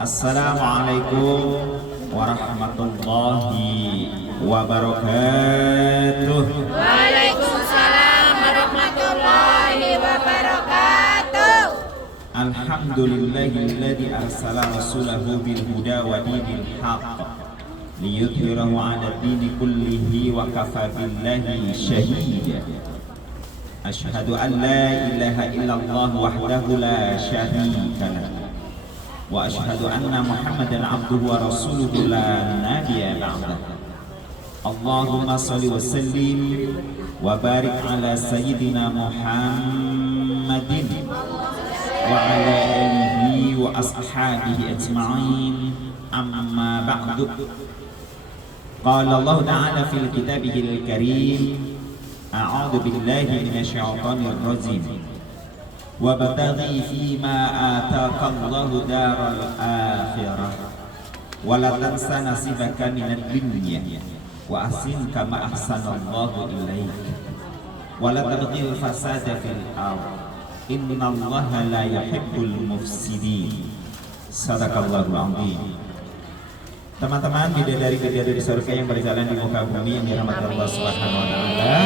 Assalamualaikum warahmatullahi wabarakatuh. Waalaikumsalam warahmatullahi wabarakatuh. Alhamdulillahilladzi arsala rasulahu bil huda wa dinil haqq liyudhhirahu 'ala dini kullihi wa kafa billahi shahida. Asyhadu an la ilaha illallah wahdahu la syarika lah wa asyhadu anna Muhammadan abduhu wa rasuluhu la nabiyya ba'dah. Allahumma shalli wa sallim wa barik ala sayyidina Muhammadin wa ala alihi wa ashabihi ajma'in, amma ba'du. Qala Allah ta'ala fil kitabihil karim, a'udzu billahi minasyaitonir rajim. Wabtaghi fima ataka Allahu daral akhirah wa la tansa nasibaka minad dunya wa ahsin kama ahsanallahu ilaik wa la tabghil fasada fil ardh innallaha la yuhibbul mufsidin. Sadaqallahul azim. Teman-teman, bidadari-bidadari surga yang berjalan di muka bumi yang dirahmati Allah Subhanahu wa taala.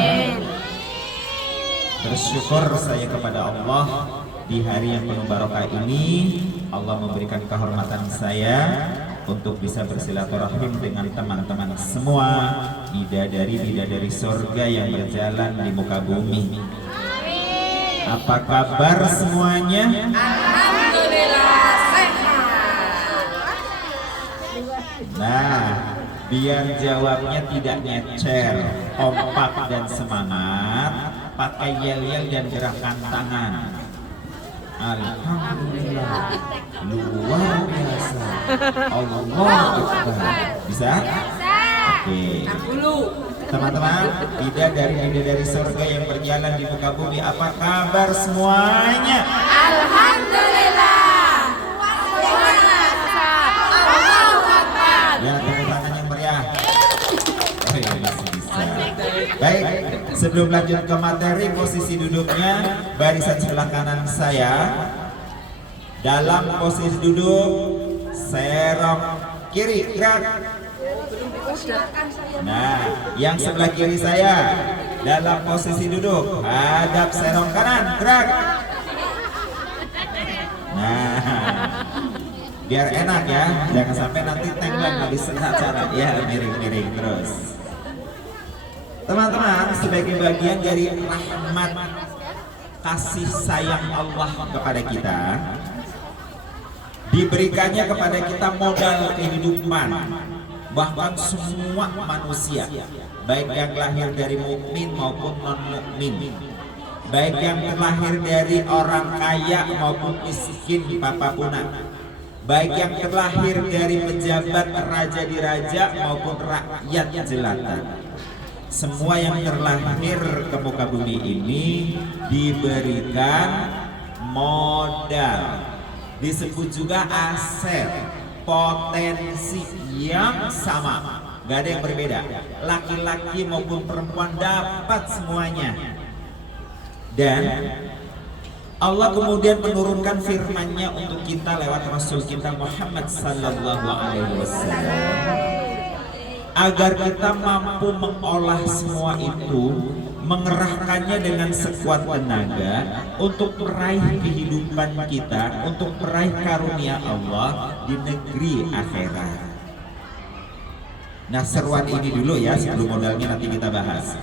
Bersyukur saya kepada Allah di hari yang penuh barokah ini. Allah memberikan kehormatan saya untuk bisa bersilaturahim dengan teman-teman semua bidadari-bidadari surga yang berjalan di muka bumi. Apa kabar semuanya? Alhamdulillah sehat. Nah, biar jawabnya tidak nyecer, kompak dan semangat, pakai yel-yel dan gerakan tangan. Alhamdulillah, luar biasa. Allah Akbar. Bisa? Oke. Teman-teman, bidadari surga yang berjalan di muka bumi, apa kabar semuanya? Alhamdulillah. Allahu Akbar. Ya, tepuk tangan yang meriah. Oh, ya, masih bisa. Baik, sebelum lanjut ke materi, posisi duduknya barisan sebelah kanan saya. Dalam posisi duduk, serong kiri, gerak. Nah, yang sebelah kiri saya dalam posisi duduk, hadap serong kanan, gerak. Nah, biar enak ya, jangan sampai nanti tenggelam habis acara ya, miring-miring terus. Teman-teman, sebagai bagian dari rahmat kasih sayang Allah kepada kita, diberikannya kepada kita modal kehidupan, bahkan semua manusia, baik yang lahir dari mukmin maupun non mukmin, baik yang terlahir dari orang kaya maupun miskin apapun, baik yang terlahir dari pejabat raja di raja maupun rakyat jelata. Semua yang terlahir ke muka bumi ini diberikan modal, disebut juga aset, potensi yang sama, gak ada yang berbeda. Laki-laki maupun perempuan dapat semuanya. Dan Allah kemudian menurunkan firman-Nya untuk kita lewat Rasul kita Muhammad sallallahu alaihi wasallam, agar kita mampu mengolah semua itu, mengerahkannya dengan sekuat tenaga untuk meraih kehidupan kita, untuk meraih karunia Allah di negeri akhirat. Nah, seruan ini dulu ya, sebelum modalnya nanti kita bahas.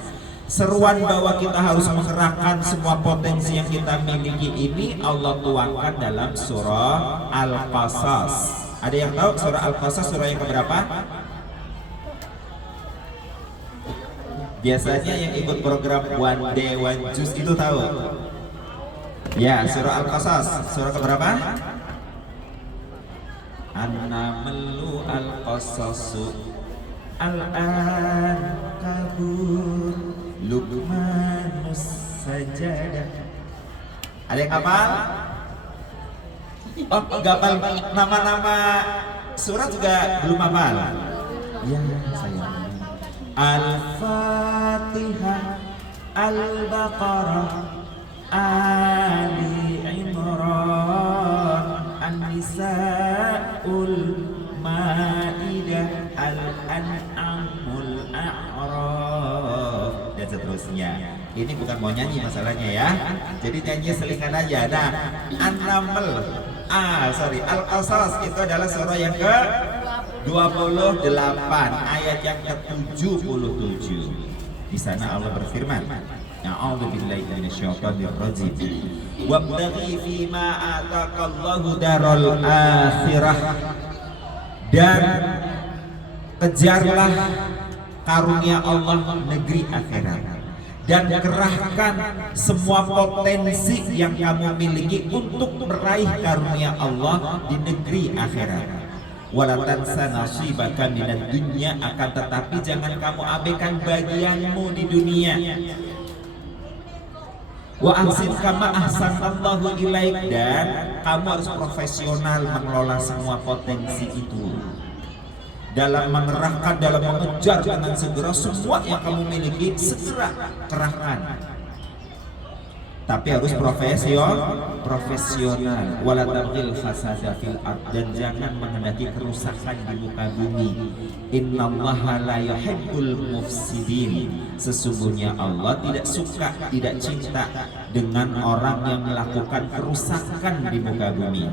Seruan bahwa kita harus mengerahkan semua potensi yang kita miliki ini Allah tuangkan dalam surah Al-Qasas. Ada yang tahu surah Al-Qasas surah yang keberapa? Biasanya yang ikut program One Day One Juice itu tahu. Ya, surah Al-Qasas surah keberapa? An-Namlu Al-Qasasu Al-An Kabur Luqmanus Sajadah. Ada yang hafal? Oh, hafal nama-nama surat juga belum hafal. Ya, saya. Al-Fatihah, Al-Baqarah, Ali Imran, Ini bukan mau nyanyi masalahnya ya. Jadi nyanyi selingan aja. Nah, An-Naml, Al-Qasas itu adalah surah yang ke 28 ayat yang ke-77. Di sana Allah berfirman, A'udzubillahi minasyaitonir rajim. Wabtaghi fima ataqallahu darul akhirah. Dan kejarlah karunia Allah negeri akhirat, dan kerahkan semua potensi yang kamu miliki untuk meraih karunia Allah di negeri akhirat. Wala tansa nasibaka minad dunya, akan tetapi jangan kamu abaikan bagianmu di dunia. Wa ahsin kama ahsanallahu ilaik, dan kamu harus profesional mengelola semua potensi itu, dalam mengerahkan, dalam mengejar dengan segera semua yang kamu miliki, segera kerahkan. Tapi harus profesional. Wala tabghil fasada fil ard, dan jangan menghendaki kerusakan di muka bumi. Innallaha la yuhibbul mufsidin. Sesungguhnya Allah tidak suka, tidak cinta dengan orang yang melakukan kerusakan di muka bumi.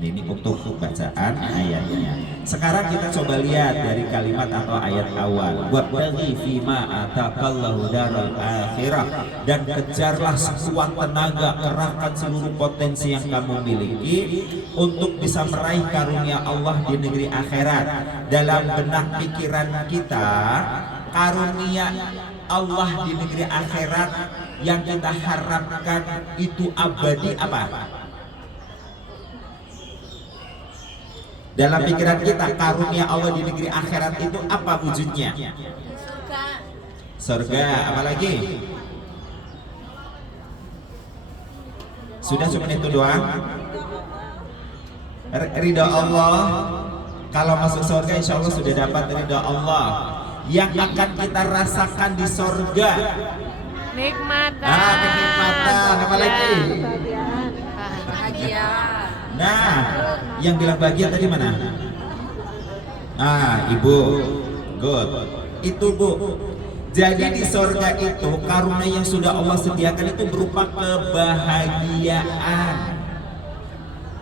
Ini untuk bacaan ayatnya. Sekarang kita coba lihat dari kalimat atau ayat awal. Wabtaghi fima ataqallahu daral akhirah, dan kejarlah sekuat tenaga, kerahkan seluruh potensi yang kamu miliki untuk bisa meraih karunia Allah di negeri akhirat. Dalam benak pikiran kita, karunia Allah di negeri akhirat yang kita harapkan itu abadi apa? Dalam pikiran kita, karunia Allah di negeri akhirat itu apa wujudnya? Surga. Apalagi? Sudah cuma itu doang? Ridha Allah. Kalau masuk surga insya Allah sudah dapat ridha Allah. Yang akan kita rasakan di surga, Nikmatan. kenikmatan. Apalagi? Bahagia. Nah, yang bilang bahagia tadi mana? Ibu. Good. Itu Bu. Jadi di surga itu karunia yang sudah Allah sediakan itu berupa kebahagiaan.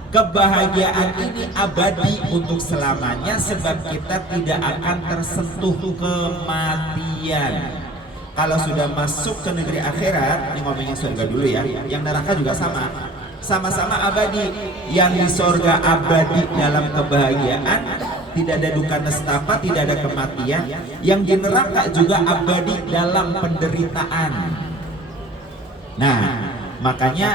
Kebahagiaan ini abadi untuk selamanya, sebab kita tidak akan tersentuh kematian. Kalau sudah masuk ke negeri akhirat, ini ngomongin surga dulu ya, yang neraka juga sama-sama abadi. Yang di surga abadi dalam kebahagiaan, tidak ada duka nestapa, tidak ada kematian. Yang di neraka juga abadi dalam penderitaan. Nah, makanya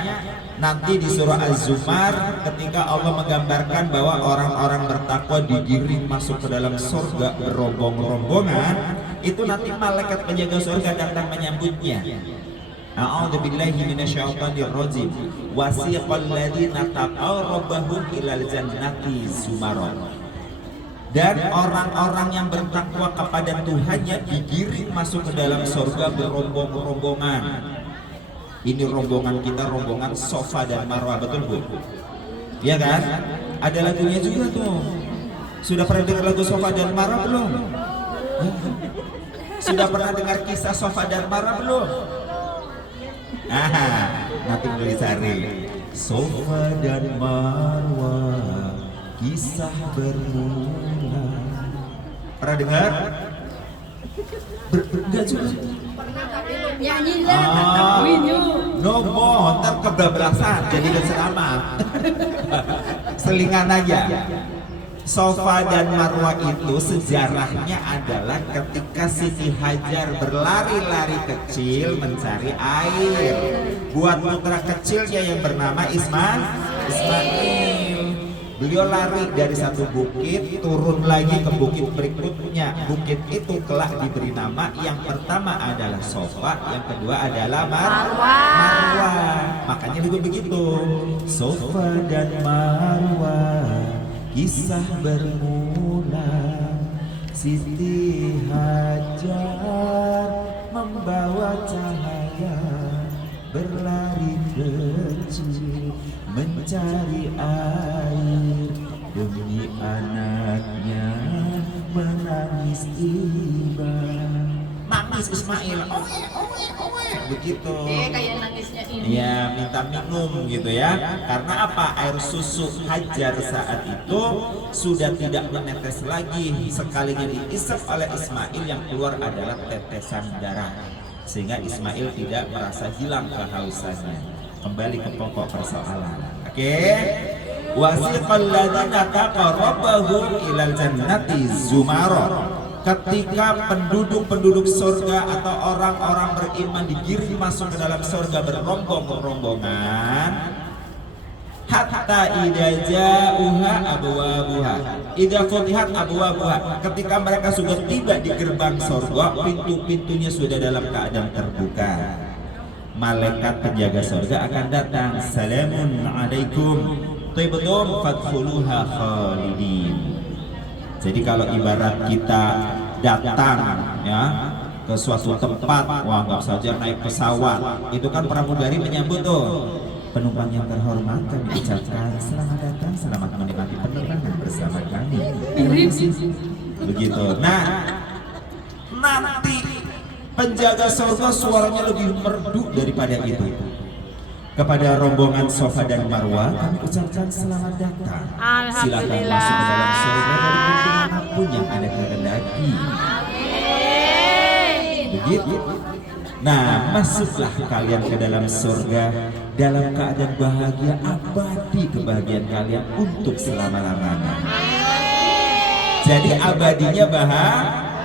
nanti di surah Az-Zumar ketika Allah menggambarkan bahwa orang-orang bertakwa digiring masuk ke dalam surga berombong-rombongan, itu nanti malaikat penjaga surga datang menyambutnya. A'udzubillahi minasyaitonir rajim. Wasiqal ladzina taqaw rabbahum ilal jannati zumaron. Dan orang-orang yang bertakwa kepada Tuhannya digiring masuk ke dalam surga berombong-rombongan. Ini rombongan kita, rombongan Safa dan Marwah, betul Bu? Iya kan? Ada lagunya juga tuh. Sudah pernah dengar lagu Safa dan Marwah belum? Sudah pernah dengar kisah Safa dan Marwah belum? Nanti boleh dicari. Safa dan Marwah, kisah bermula. Pernah dengar? Enggak juga. Nyanyi lah. No, ntar kebablasan jadi selamat. Selingan aja. Safa dan Marwah itu sejarahnya adalah ketika Siti Hajar berlari-lari kecil mencari air buat putra kecilnya yang bernama Ismail. Beliau lari dari satu bukit turun lagi ke bukit berikutnya. Bukit itu kelak diberi nama, yang pertama adalah Safa, yang kedua adalah Marwah. Makanya juga begitu. Safa dan Marwah, kisah bermula. Siti Hajar membawa cahaya, berlari kecil mencari air, demi anaknya menangis iba. nangis Ismail, oe, begitu. Kayak nangisnya ini. Iya, minta minum gitu ya. Karena apa? Air susu Hajar saat itu sudah tidak menetes lagi. Sekalinya diisap oleh Ismail, yang keluar adalah tetesan darah. Sehingga Ismail tidak merasa hilang kehausannya. Kembali ke pokok persoalan. Oke. Wasiqal ladzina taqarrabu ilal jannati zumara. Ketika penduduk-penduduk surga atau orang-orang beriman digiring masuk ke dalam surga berombong-rombongan, hatta idza ja'uha abwabuha, idza futihat abwabuha, ketika mereka sudah tiba di gerbang surga, pintu-pintunya sudah dalam keadaan terbuka, malaikat penjaga surga akan datang, salamun alaikum tibtum fadkhuluha khalidin. Jadi kalau ibarat kita datang ya ke suatu tempat, wah anggap saja naik pesawat, itu kan pramugari menyambut tuh, penumpang yang terhormat kami ucapkan selamat datang, selamat menikmati penerbangan bersama kami. Begitu. Nah, nanti penjaga surga suaranya lebih merdu daripada itu. Kepada rombongan Safa dan Marwah kami ucapkan selamat datang. Silakan masuk ke dalam surga dari pintu manapun yang Anda kehendaki. Begitu. Nah, masuklah kalian ke dalam surga dalam keadaan bahagia abadi, kebahagiaan kalian untuk selama-lamanya. Jadi abadinya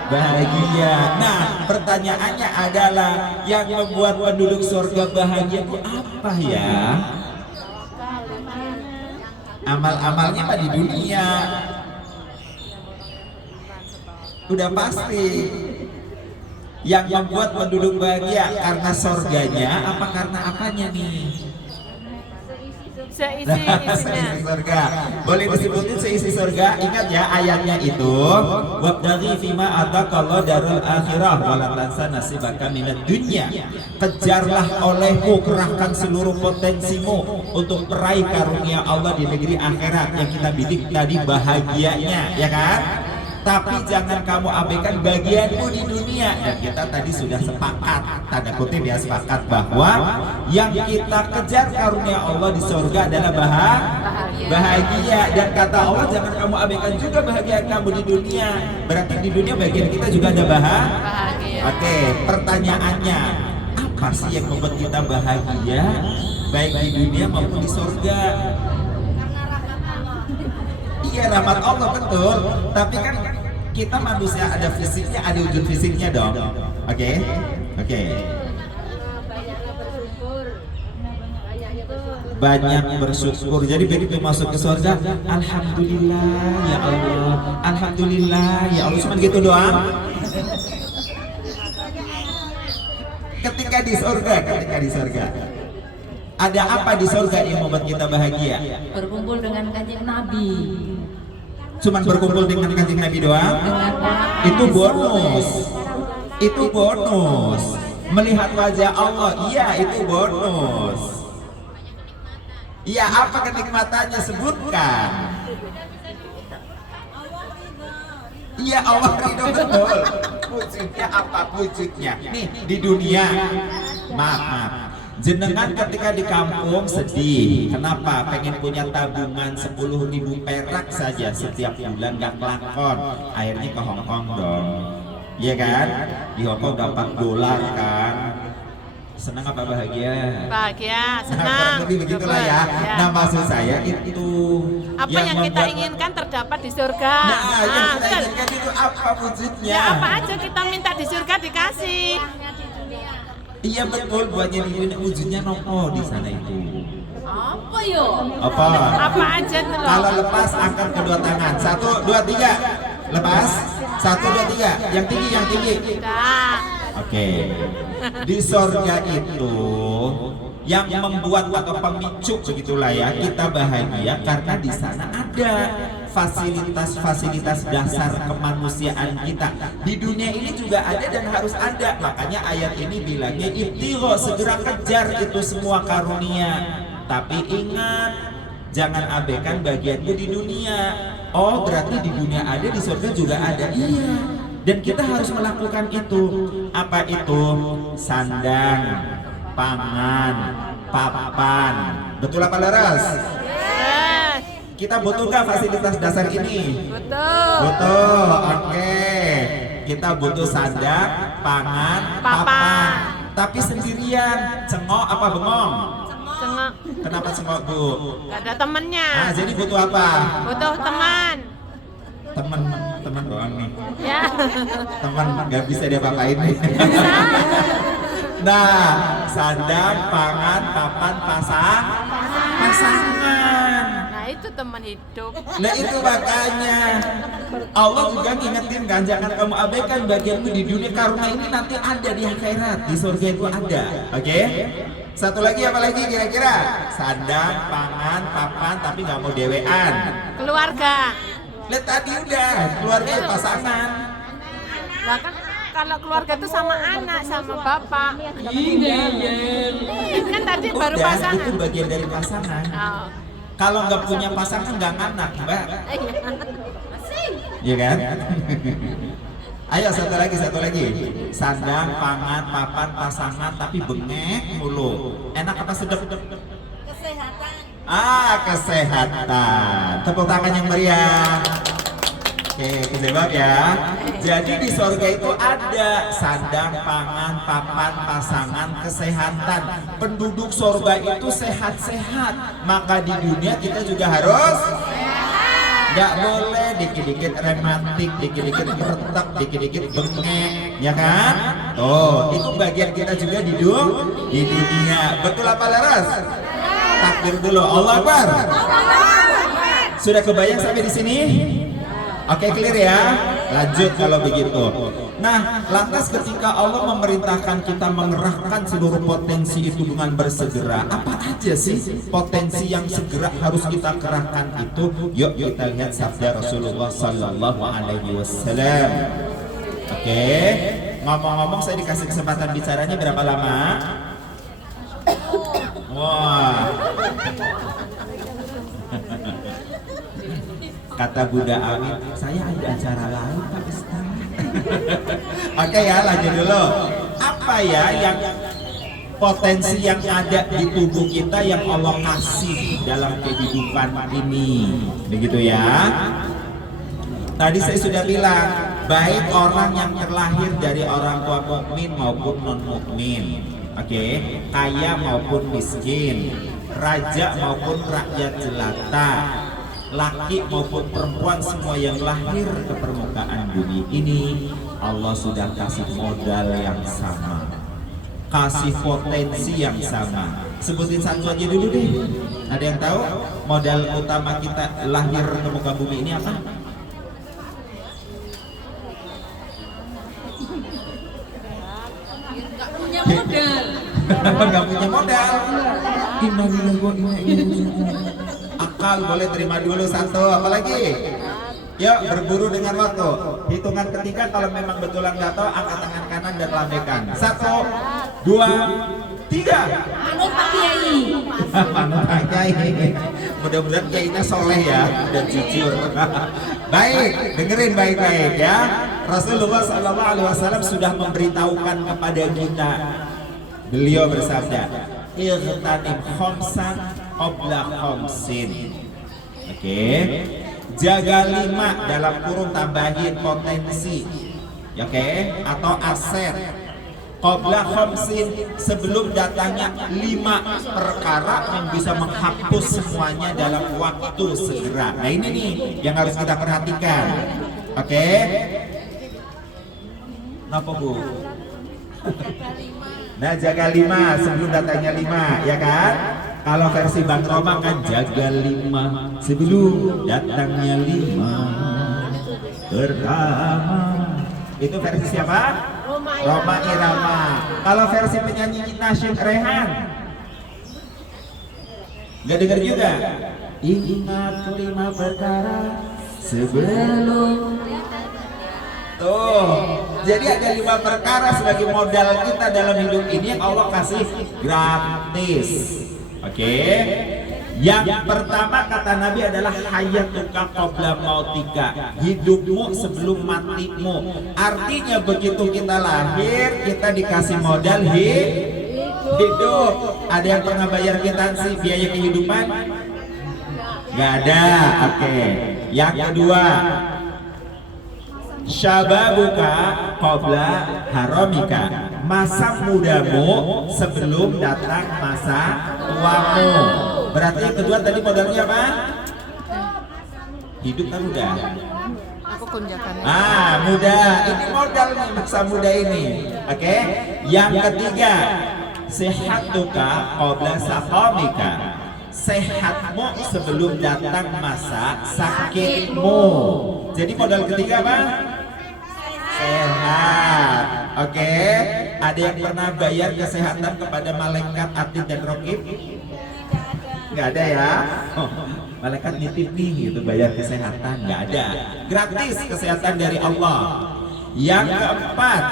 bahagia. Nah, pertanyaannya adalah yang membuat penduduk surga bahagia itu apa ya? Amal-amalnya mah di dunia. Udah pasti. Yang membuat penduduk bahagia karena surganya apa karena apanya nih? Seisi surga. Boleh disebutin seisi surga. Ingat ya ayatnya itu, wabtaghi fima ataqallahu darul akhirah wa la tansa nasibaka minad dunya. Kejarlah olehmu, kerahkan seluruh potensimu untuk meraih karunia Allah di negeri akhirat yang kita bidik tadi bahagianya, ya kan? Tapi jangan kamu abaikan bagianmu di dunia. Dan kita tadi sudah sepakat, tanda kutip ya, sepakat bahwa yang kita kejar karunia Allah di surga adalah bahagia. Dan kata Allah jangan kamu abaikan juga bahagia kamu di dunia. Berarti di dunia bagian kita juga ada bahagia. Oke, pertanyaannya, apa sih yang membuat kita bahagia baik di dunia maupun di surga? Iya, rahmat Allah betul. Tapi kan kita manusia ada fisiknya, ada wujud fisiknya dong. Oke. Banyak bersyukur. Jadi begitu masuk ke surga, alhamdulillah ya Allah, alhamdulillah ya Allah, cuma gitu doang. Ketika di surga, ada apa di surga yang membuat kita bahagia? Berkumpul dengan kanjeng Nabi. Cuman berkumpul dengan kanjeng Nabi doang? Itu bonus. Melihat wajah Allah, iya itu bonus. Iya, apa kenikmatannya, sebutkan. Iya, Allah ridho, betul. Wujudnya apa wujudnya? Nih di dunia, maaf. Jenengan ketika di kampung sedih, kenapa? Pengen punya tabungan 10.000 perak saja setiap bulan, gak kelakon. Akhirnya ke Hongkong dong, iya kan? Di Hongkong dapat dolar kan? Senang apa bahagia? Bahagia, senang. Lebih begitulah ya. Nah maksud saya itu apa yang kita inginkan terdapat di surga. Nah yang kita inginkan itu apa wujudnya? Ya apa aja kita minta di surga dikasih. Iya betul, buatnya di dunia wujudnya nopo di sana itu. Apa yo? Apa aja tuh? Kalau lepas angkat kedua tangan, 1, 2, 3. Lepas, 1, 2, 3. Yang tinggi. Oke. Di surga itu yang membuat atau pemicu begitulah ya kita bahagia karena di sana ada fasilitas dasar kemanusiaan kita. Di dunia ini juga ada dan harus ada. Makanya ayat ini bilangnya ibtigho, segera kejar itu semua karunia. Tapi ingat, jangan abaikan bagianmu di dunia. Oh, berarti di dunia ada, di surga juga ada. Iya. Dan kita harus melakukan itu. Apa itu? Sandang, pangan, papan. Betul apa laras? Yes. Kita butuhkah fasilitas dasar ini? Betul. Betul, oke. Kita butuh sandang, pangan, papan. Tapi sendirian, cengok apa bengong? Cengok. Kenapa cengok, Bu? Gak ada temennya. Nah, jadi butuh apa? Butuh teman. Teman doang nih. Ya. Teman nggak bisa dia papain nih. Nah, sandang, pangan, papan, pasangan. Nah itu teman hidup. Nah itu makanya Allah juga ngingetin kan, jangan kamu abaikan bagianmu di dunia, karena ini nanti ada di akhirat, di surga itu ada. Oke? Satu lagi apa lagi kira-kira? Sandang, pangan, papan, tapi nggak mau dewean. Keluarga. Lihat tadi udah keluarga ya pasangan. Lah kan kalau keluarga itu sama anak, sama bapak. Kan tadi baru Udah, pasangan. itu bagian dari pasangan. Oh. Kalau nggak punya pasangan nggak anak, Mbak. Iya. Iya kan? Ayo satu lagi. Sandang, pangan, papan, pasangan, tapi bengek mulu. Enak apa sedap? Kesehatan. Kesehatan. Tepuk tangan yang meriah. Oke, kejebak ya. Jadi di surga itu ada sandang, pangan, papan, pasangan, kesehatan. Penduduk surga itu sehat-sehat. Maka di dunia kita juga harus nggak boleh dikit-dikit rematik, dikit-dikit retak, dikit-dikit bengek, ya kan? Tuh, itu bagian kita juga di dunia. Betul apa laras? Takbir dulu, Allah Akbar. Sudah kebayang sampai di sini? Oke, clear ya. Lanjut kalau begitu. Nah, lantas ketika Allah memerintahkan kita mengerahkan seluruh potensi itu dengan bersegera, apa aja sih potensi yang segera harus kita kerahkan itu? Yuk kita lihat sabda Rasulullah Sallallahu Alaihi Wasallam. Oke, ngomong-ngomong saya dikasih kesempatan bicaranya berapa lama? Wah. Kata Bunda Amin, saya ada acara lain Pak Ustaz. Oke ya, lanjut dulu. Apa ya yang potensi yang ada di tubuh kita yang Allah kasih dalam kehidupan ini? Begitu ya. Tadi saya sudah bilang, baik orang yang terlahir dari orang tua mukmin maupun non mukmin. Oke, kaya maupun miskin, raja maupun rakyat jelata, laki maupun perempuan, semua yang lahir ke permukaan bumi ini Allah sudah kasih modal yang sama, kasih potensi yang sama. Sebutin satu aja dulu deh. Ada yang tahu modal utama kita lahir ke muka bumi ini apa? Gak punya modal. Gak punya modal. Akal boleh terima dulu satu, apalagi? Yuk berburu dengan waktu. Hitungan ketiga kalau memang betulan nggak tahu, angkat tangan kanan dan lambaikan. 1, 2, 3. Manut Pak Kiai. Manut Pak Kiai. Mudah-mudahan kiainya soleh ya dan jujur. Baik, dengerin baik-baik ya. Rasulullah SAW sudah memberitahukan kepada kita. Beliau bersabda, "Ightanim khamsan qabla khamsin." Oke. Jaga 5 dalam kurung tambahin potensi. Oke, atau aset. Qabla khamsin, sebelum datangnya 5 perkara yang bisa menghapus semuanya dalam waktu segera. Nah ini nih yang harus kita perhatikan. Oke. Kenapa Bu? Nah jaga 5 sebelum datangnya 5, ya kan? Kalau versi Bang Roma kan jaga 5 sebelum datangnya 5 pertama. Itu versi siapa? Roma Irama. Kalau versi penyanyi Nasyid Rehan, nggak dengar juga? Ingat 5 perkara sebelum. Tuh, jadi ada 5 perkara sebagai modal kita dalam hidup ini yang Allah kasih gratis. Oke, Yang pertama kata Nabi adalah hayatuka qabla mautika, hidupmu sebelum matimu. Artinya begitu kita lahir kita dikasih modal hidup. Ada yang pernah bayar kwitansi biaya kehidupan? Gak ada. Oke. Yang kedua, syababuka qabla haramika, masa mudamu sebelum datang masa tuamu. Berarti yang kedua tadi modalnya apa? Hidup kan muda. Aku kunjakannya. Muda. Ini modal nih masa muda ini. Oke. Yang ketiga, sehatuka qabla saqamika, sehatmu sebelum datang masa sakitmu. Jadi modal ketiga apa? Sehat. Oke. Ada yang pernah bayar kesehatan kepada malaikat atid dan rokib? Nggak ada ya. Malaikat nitip nih gitu bayar kesehatan, nggak ada. Gratis kesehatan dari Allah. Yang keempat,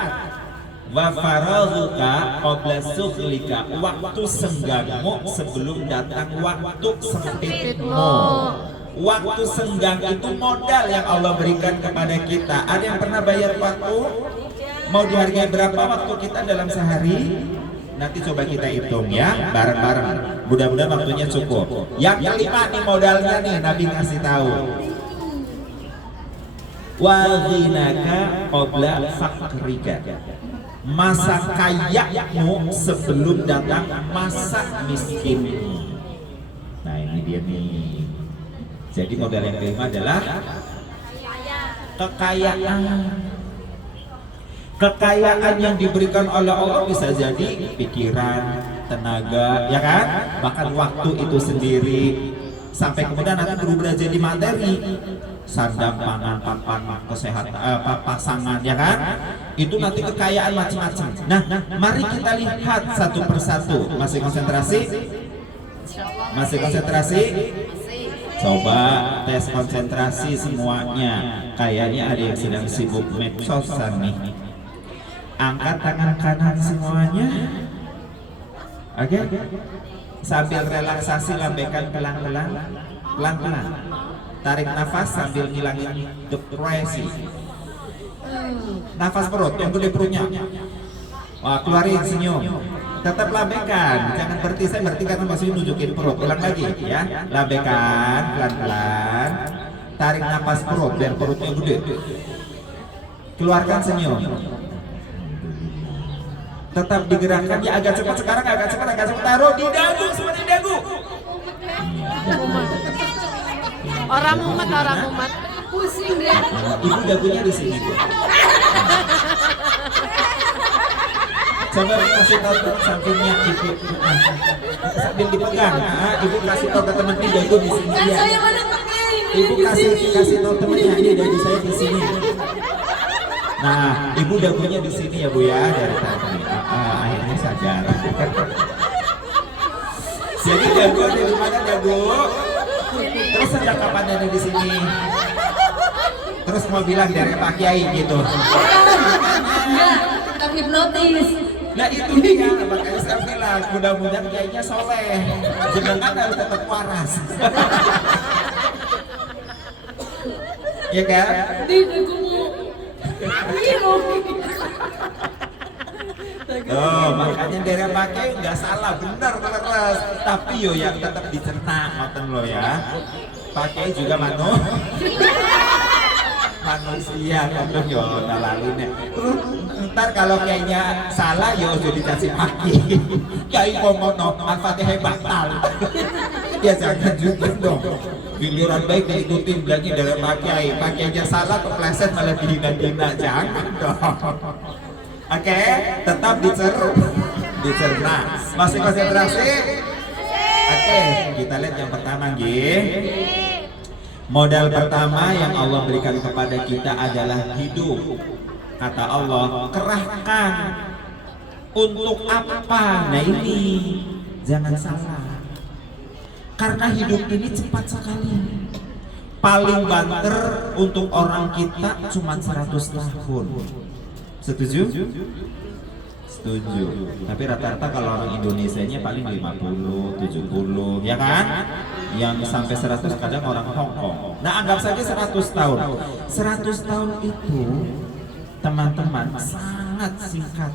wa faradhuka qabla sughlika, waktu senggangmu sebelum datang waktu sempitmu. Waktu senggang itu modal yang Allah berikan kepada kita. Ada yang pernah bayar waktu? Mau dihargai berapa waktu kita dalam sehari? Nanti coba kita hitung ya, bareng-bareng. Mudah-mudahan waktunya cukup. Yang kelima nih modalnya nih, Nabi ngasih tahu. Wa ghinaka qabla fakrika, masa kayamu sebelum datang masa miskinmu. Nah ini dia nih. Jadi modal yang kelima adalah kekayaan. Kekayaan yang diberikan oleh Allah bisa jadi pikiran, tenaga, ya kan? Bahkan waktu itu sendiri. Sampai kemudian nanti berubah jadi materi. Sandang, pangan, papan, kesehatan, pasangan, ya kan? Itu nanti kekayaan macam-macam. Nah, mari kita lihat satu persatu. Masih konsentrasi? Masih konsentrasi? Coba tes konsentrasi semuanya. Kayaknya ada yang sedang sibuk medsosan nih. Angkat tangan kanan semuanya. Oke. Sambil relaksasi lambaikan pelan-pelan. Pelan-pelan. Tarik nafas sambil ngilangin depresi. Nafas perut, yang gede perutnya. Wah, keluarin senyum. Tetap lambaikan, jangan berhenti. Saya berhenti karena masih nunjukin perut. Ulang lagi ya. Lambaikan pelan-pelan. Tarik nafas perut biar perutnya gede. Keluarkan senyum. Tetap digerakkan ya, agak cepat sekarang, agak cepat. Taruh di dagu, semua di dagu. Orang umat. Pusing deh. Ibu dagunya di sini. Coba kasih tahu ke sampingnya ibu. Sambil dipegang, ibu kasih tahu ke teman di dagu di sini ya. Saya mana pakai? Ibu kasih tahu temannya, ini dagu saya di sini. Nah, ibu dagunya di sini ya Bu ya, dari tadi. Akhirnya sadar. Jadi dagu ada di mana dagu? Terus sejak kapan ada di sini? Terus mau bilang dari Pak Kiai gitu. Enggak, tetap hipnotis. Nah itu dia, makanya saya bilang mudah-mudahan kiainya soleh. Jenengan harus tetap waras. Ya kan? Di dagumu. Oh, makanya dari pakai nggak salah, benar terus. Tapi yo yang tetap dicerna, ngoten lo ya. Pakai juga manusia kan yo nalalune. Terus ntar kalau kayaknya salah yo udah dikasih maki. Kayak ngomong Al-Fatihah batal. Ya jangan juga dong. Giliran baik diikutin lagi dari pakainya salah kepleset malah dihina-hina, jangan dong. Oke, tetap dicerna. Masih konsentrasi? Oke, kita lihat yang pertama nggih. Modal pertama yang Allah berikan kepada kita adalah hidup. Kata Allah, kerahkan untuk apa? Nah ini jangan salah. Karena hidup ini cepat sekali. Paling banter untuk orang kita cuma 100 tahun. Setuju? 7. Tapi rata-rata kalau orang Indonesianya paling 50, 70, ya kan? Yang sampai 100 kadang orang Hong Kong. Nah, anggap saja 100 tahun. 100 tahun itu teman-teman sangat singkat.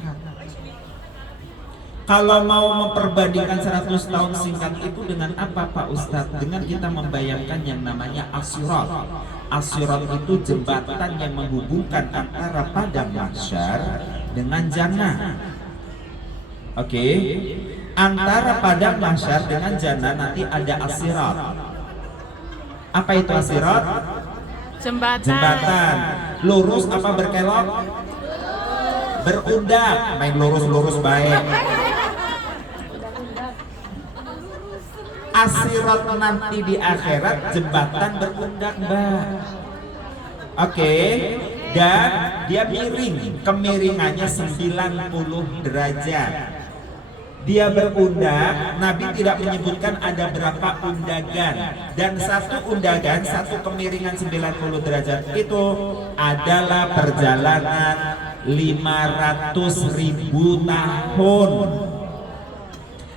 Kalau mau memperbandingkan 100 tahun singkat itu dengan apa Pak Ustadz? Dengan kita membayangkan yang namanya As-Sirat. As-Sirat itu jembatan yang menghubungkan antara padang mahsyar dengan jannah. Oke. Antara padang mahsyar dengan jannah nanti ada As-Sirat. Apa itu As-Sirat? Jembatan. Lurus apa berkelok? Berundak. Main lurus-lurus baik. As-Sirat nanti di akhirat jembatan berundak, Mbak. Oke. Dan dia miring, kemiringannya 90 derajat. Dia berundak, Nabi tidak menyebutkan ada berapa undagan. Dan satu undagan, satu kemiringan 90 derajat itu adalah perjalanan 500.000 tahun.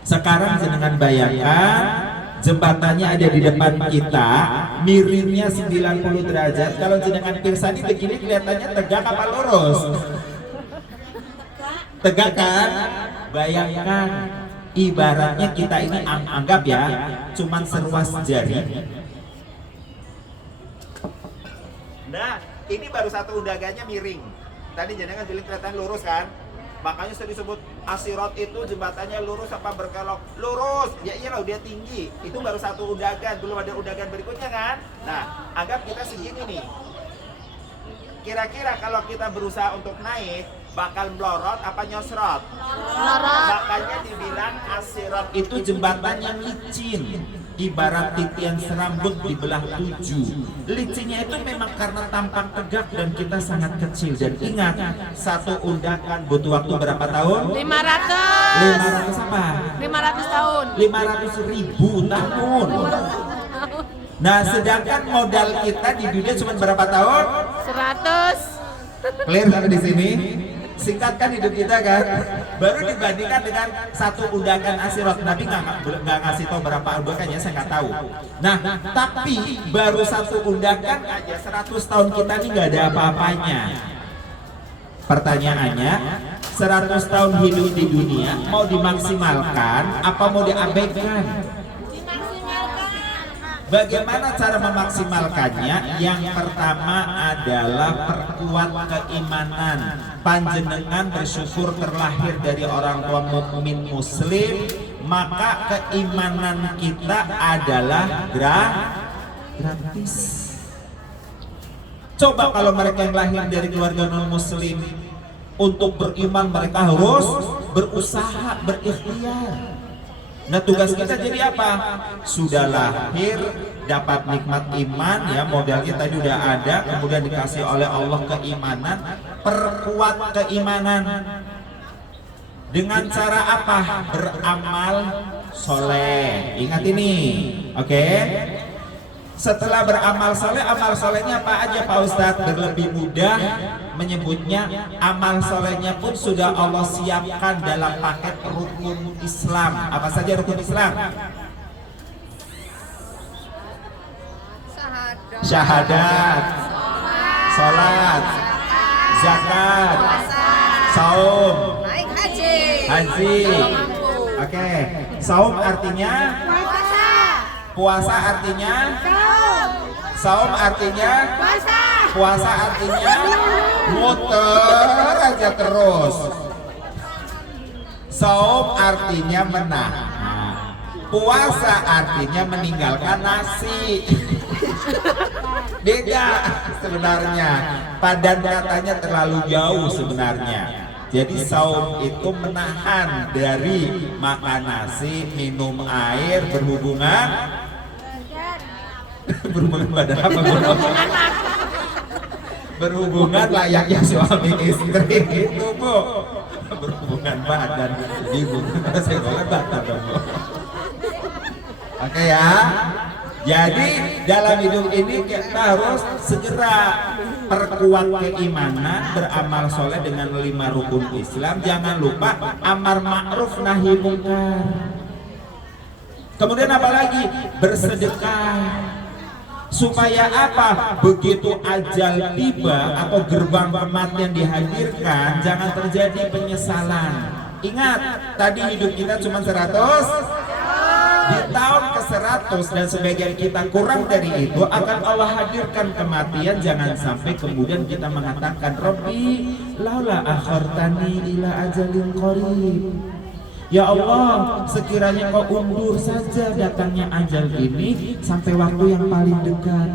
Sekarang jenengan bayangkan, jembatannya ada di depan kita, miringnya 90 derajat. Kalau jenengan pirsani begini kelihatannya tegak apa lurus? Tegak kan? Bayangkan, ibaratnya kita ini anggap ya, cuman seruas jari. Nah, ini baru satu undagannya miring. Tadi jenengan bilang kelihatan lurus kan? Makanya sudah disebut As-Sirat itu jembatannya lurus apa berkelok? Lurus. Ya iyalah dia tinggi. Itu baru satu undagan, belum ada undagan berikutnya kan? Nah, anggap kita segini nih. Kira-kira kalau kita berusaha untuk naik, bakal melorot apa nyosrot? Melorot. Makanya dibilang As-Sirat itu jembatan yang licin. Ibarat titian serambut dibelah 7. Licinnya itu memang karena tampak tegak dan kita sangat kecil. Dan ingat, satu undakan butuh waktu berapa tahun? 500 apa? 500 tahun. 500.000 tahun. Nah, sedangkan modal kita di dunia cuma berapa tahun? 100. Clear sampai di sini? Singkatkan hidup kita kan? Baru dibandingkan dengan satu undakan As-Sirat. Nabi nggak ngasih tahu berapa undakannya, saya nggak tahu. Nah, tapi baru satu undakan aja 100 tahun kita ini nggak ada apa-apanya. Pertanyaannya, 100 tahun hidup di dunia mau dimaksimalkan apa mau diabaikan? Bagaimana cara memaksimalkannya? Yang pertama adalah perkuat keimanan. Panjenengan bersyukur terlahir dari orang tua mukmin muslim, maka keimanan kita adalah gratis. Coba kalau mereka yang lahir dari keluarga non muslim, untuk beriman mereka harus berusaha, berikhtiar. Nah, tugas kita jadi apa? Sudah lahir, dapat nikmat iman, ya modalnya tadi udah ada, kemudian dikasih oleh Allah keimanan, perkuat keimanan. Dengan cara apa? Beramal soleh. Ingat ini, oke? Setelah beramal soleh, amal solehnya apa aja Pak Ustadz? Berlebih mudah menyebutnya, amal solehnya pun sudah Allah siapkan dalam paket rukun Islam. Apa saja rukun Islam? Syahadat, sholat, zakat, saum, haji. Oke, saum artinya puasa, artinya saum artinya puasa, artinya muter aja terus. Saum artinya menahan, puasa artinya meninggalkan nasi. Beda sebenarnya, padan katanya terlalu jauh sebenarnya. Jadi saum itu menahan dari makan nasi, minum air, berhubungan badan apa? Berhubungan layaknya suami istri itu Bu. Berhubungan badan, ibu saya badan dong Bu. Oke ya. Jadi dalam hidup ini kita harus segera perkuat keimanan, beramal soleh dengan 5 rukun Islam. Jangan lupa amar ma'ruf nahi mungkar. Kemudian apa lagi? Bersedekah. Supaya apa? Begitu ajal tiba atau gerbang kematian dihadirkan, jangan terjadi penyesalan. Ingat, tadi hidup kita cuma 100, di tahun ke-100 dan sebagian kita kurang dari itu akan Allah hadirkan kematian. Jangan sampai kemudian kita mengatakan, Rabbi laula akhartani ila ajalin qarib. Ya Allah, sekiranya kau undur saja datangnya ajal ini sampai waktu yang paling dekat.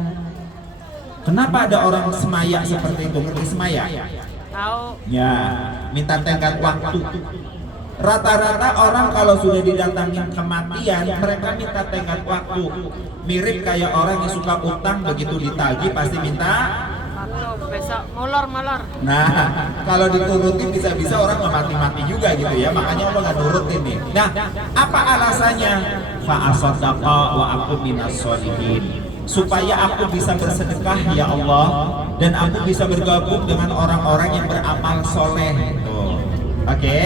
Kenapa ada orang semaya seperti itu? Ngerti semaya? Tahu. Ya, minta tenggat waktu. Rata-rata orang kalau sudah didatangi kematian, mereka minta tenggat waktu. Mirip kayak orang yang suka utang, begitu ditagih pasti minta. Besok molor. Nah, kalau dituruti bisa-bisa orang mati-mati juga gitu ya. Makanya Allah nggak nurutin nih. Nah, apa alasannya? Fa'asaddaqa wa aku minas sholihin. Supaya aku bisa bersedekah ya Allah, dan aku bisa bergabung dengan orang-orang yang beramal soleh. Oke.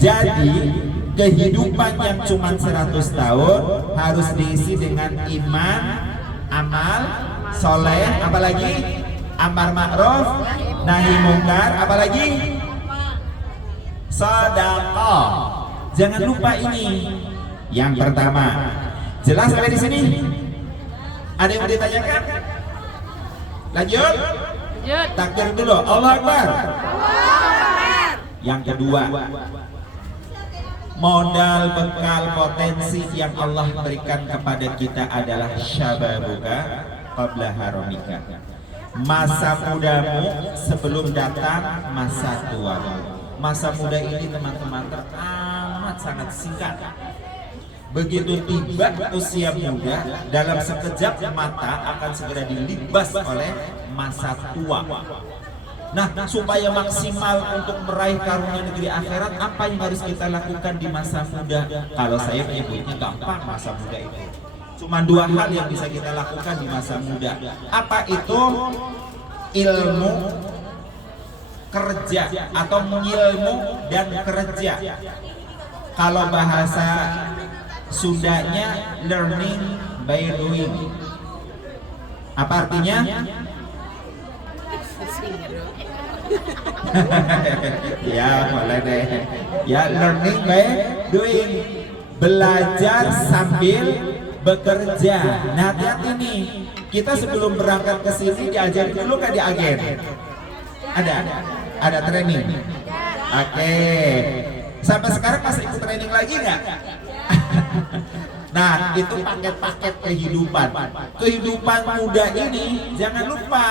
Jadi kehidupan yang cuma 100 tahun harus diisi dengan iman, amal soleh, apalagi amar ma'ruf nahi mungkar, apalagi sedekah. Jangan lupa ini. Yang pertama, jelas sampai di sini? Ada yang mau ditanyakan? Lanjut. Takbir dulu. Allah Akbar. Yang kedua, modal bekal potensi yang Allah berikan kepada kita adalah syababuka qabla haramika. Masa mudamu sebelum datang masa tuamu. Masa muda ini teman-teman teramat sangat singkat. Begitu tiba usia muda, dalam sekejap mata akan segera dilibas oleh masa tua. Nah, supaya maksimal untuk meraih karunia negeri akhirat, apa yang harus kita lakukan di masa muda? Kalau saya menyebutnya gampang masa muda itu. Cuma 2 hal yang bisa kita lakukan di masa muda. Apa itu? Ilmu, kerja, atau ngilmu dan kerja. Kalau bahasa Sundanya learning by doing. Apa artinya? Ya boleh deh. Ya learning by doing. Belajar sambil bekerja. Nah, hati-hati nih. Kita sebelum berangkat ke sini diajarin dulu kan di agen. Ada training. Oke. Sampai sekarang masih ikut training lagi nggak? Nah, itu paket-paket kehidupan. Kehidupan muda ini jangan lupa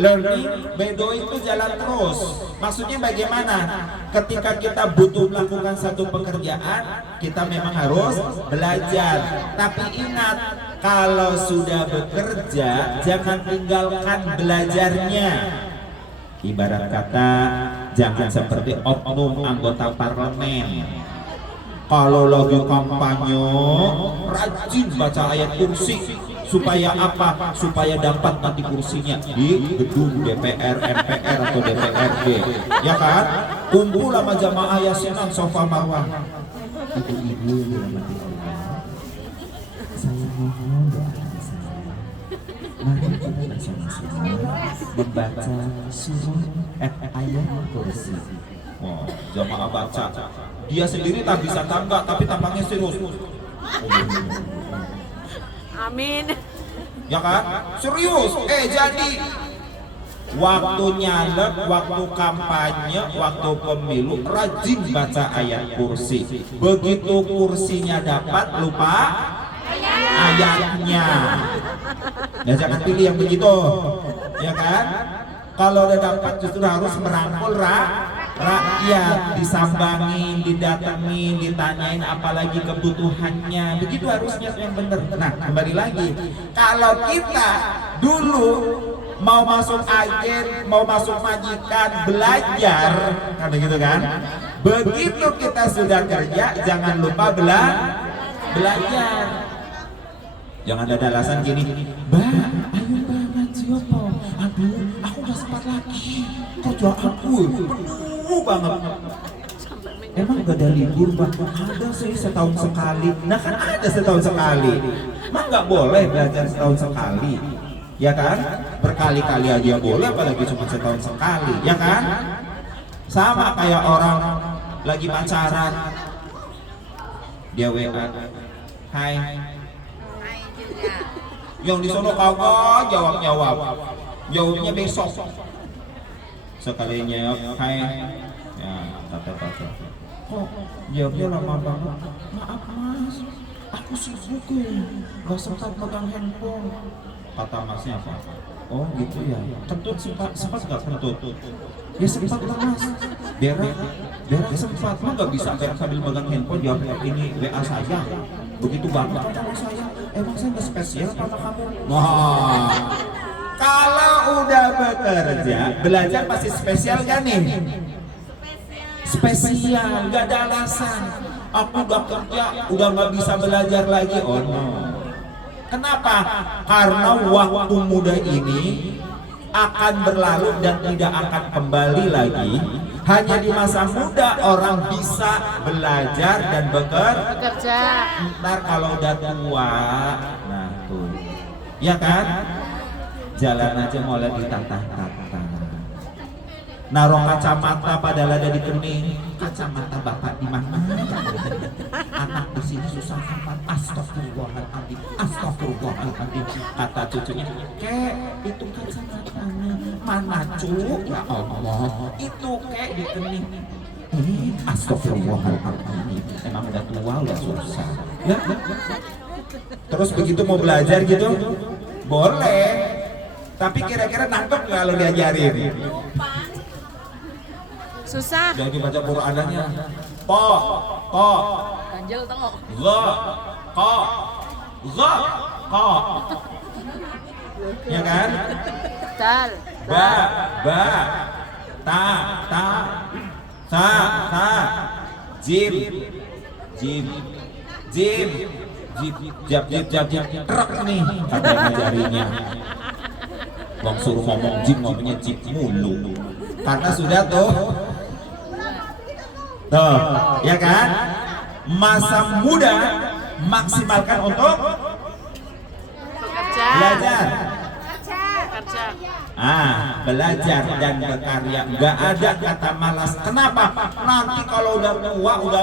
learning by doing itu jalan terus. Maksudnya bagaimana? Ketika kita butuh melakukan satu pekerjaan, kita memang harus belajar. Tapi ingat, kalau sudah bekerja, jangan tinggalkan belajarnya. Ibarat kata, jangan seperti oknum anggota parlemen. Kalau lagi kampanye, rajin baca ayat kursi. Supaya apa? Supaya dapat nanti kursinya di gedung DPR, MPR atau DPRD. Ya kan? Kumpul sama jamaah yasinan sofa marwah. Ibu-ibu yang dirahmati Allah, saya mohon doakan saya. Mari kita bersama-sama membaca ayat kursi. Oh, jamaah baca. Dia sendiri tak bisa tanggap, tapi tampaknya serius. Amin. Ya kan? Serius. Jadi waktu nyalek, waktu kampanye, waktu pemilu rajin baca ayat kursi. Begitu kursinya dapat, lupa ayatnya. Ya jangan pilih yang begitu. Ya kan? Kalau udah dapat justru harus merangkul rakyat, disambangin, didatengin, ditanyain apalagi kebutuhannya. Begitu harusnya yang benar. Nah, kembali lagi, kalau kita dulu mau masuk agen, mau masuk majikan, belajar, kan begitu kan? Begitu kita sudah kerja, jangan lupa belajar. Jangan ada alasan gini, Mbak, ayo Mbak ngaji apa? Aduh, aku gak sempat lagi. Kerjaanku penuh banget. Emang gak ada libur Mbak? Ada sih setahun sekali. Nah kan ada setahun sekali. Emang gak boleh belajar setahun sekali? Ya kan? Berkali-kali aja boleh, apalagi cuma setahun sekali. Ya kan? Sama kayak orang lagi pacaran. Dia WA, hai. Yang di sono kagak jawab. Jawabnya besok. Sekalinya hai. Ya, kata-kata. Kok jawabnya lama banget? Maaf Mas, aku sibuk gak sempat pegang handphone. Kata Masnya apa? Oh gitu ya. Kentut sempat gak kentut? Ya sempat lah Mas. Berak sempat. Mah gak bisa berak sambil pegang handphone. Jawab ini WA saya. Begitu banget sama saya. Emang saya gak spesial sama kamu? Wah, kalau udah bekerja, belajar pasti spesial kan nih? Spesial, gak ada alasan. Aku udah kerja, udah gak bisa belajar lagi. Oh no. Kenapa? Karena waktu muda ini akan berlalu dan tidak akan kembali lagi. Hanya di masa muda orang bisa belajar dan bekerja. Ntar kalau udah tua, nah tuh, ya kan? Jalan aja mulai ditata-tata. Naruh kacamata padahal ada di kening. Kacamata bapak di mana? Anak di sini susah amat. Astagfirullahaladzim. Astagfirullahaladzim. Kata cucunya, kek itu kacamatanya mana cu? Ya Allah, itu kek di kening. Astagfirullahaladzim. Emang udah tua udah susah. Ya. Terus begitu mau belajar gitu, boleh. Tapi kira-kira nangkep nggak kalau diajarin? Susah. Jadi baca Qurannya. Po, Ganjel tengok. Ko. Ya kan? Dal. Ba, ta, sa, jim, jab, truk nih kata ngajarinya. Bang suruh ngomong jim, ngomongnya jip mulu. Karena sudah tuh, ya kan? Masa muda maksimalkan untuk Bekerja. belajar. Bekerja. Belajar dan berkarya. Nggak ada kata malas. Kenapa? Nanti kalau udah tua, udah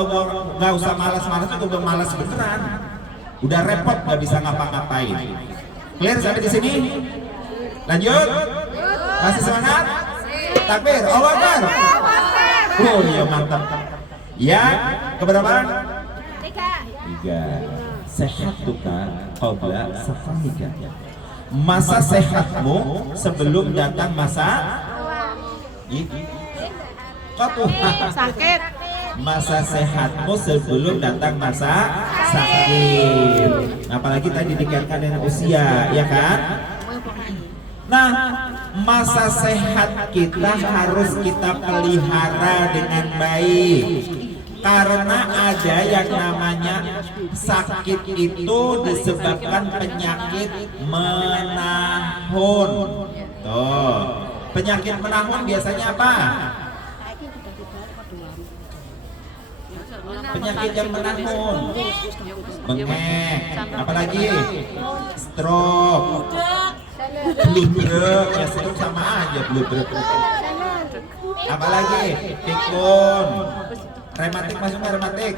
nggak usah malas-malas, itu udah malas beneran. Udah repot, nggak bisa ngapa-ngapain. Clear sampai di sini? Lanjut? Masih semangat? Takbir, Allahu Akbar. Oh iya mantap. Ya, keberapa? 3. Sehat tuka qabla safarika. Masa sehatmu sebelum datang masa Sakit. Masa sehatmu sebelum datang masa sakit. Apalagi tadi dikaitkan dengan usia, ya kan? Nah, masa sehat kita harus kita pelihara dengan baik. Karena ada yang namanya sakit itu disebabkan penyakit menahun. Tuh, penyakit menahun biasanya apa? Penyakit yang menahun, bengek, apalagi stroke, blubrek, ya stroke sama aja blubrek. Apalagi pikun, rematik masuk nggak rematik?